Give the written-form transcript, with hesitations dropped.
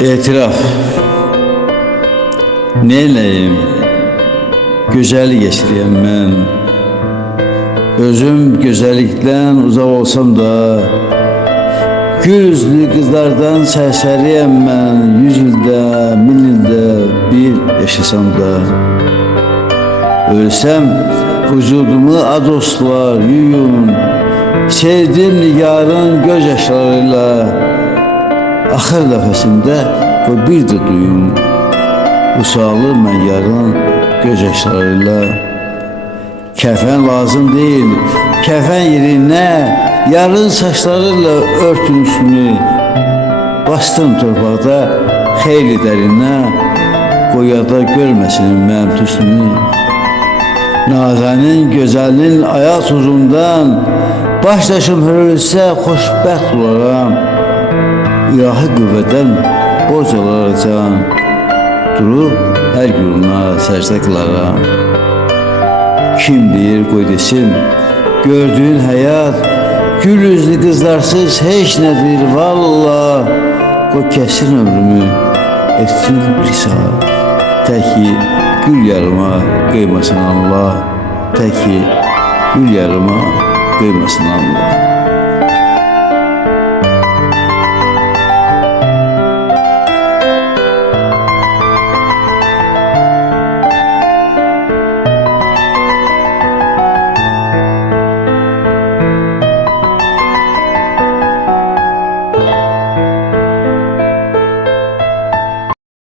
İtiraf. Neyleyim? Güzel geçireyim ben. Özüm güzellikten uzak olsam da, gül yüzlü kızlardan serseriyem ben. 100 yılda, 1000 yılda bir yaşasam da. Ölsem vücudumu adoslar yuyun, sevdiğim nigarın gözyaşlarıyla. Axır nəfəsimdə qoy bir də duyum, usalır mən yarın gözyaşlarıyla. Kəfən lazım deyil, kəfən yerinə yarın saçlarıyla örtün üstünü. Bastım torpaqda xeyli dərinə, qoyada görməsin mənim tüsünü. Nazənin, gözəlinin ayaq tuzundan başdaşım hürülsə xoşbəxt olaram. İlahi qüvvədən borc alaracam, durub hər yoluna səcdə qılaram. Kim deyir qoy desin, gördüyün həyat gül üzlü qızlarsız heç nədir valla. Qoy kəsin ömrümü, etsin bir saat. Tək ki gül yarıma qıymasın Allah, tək ki gül yarıma qıymasın Allah.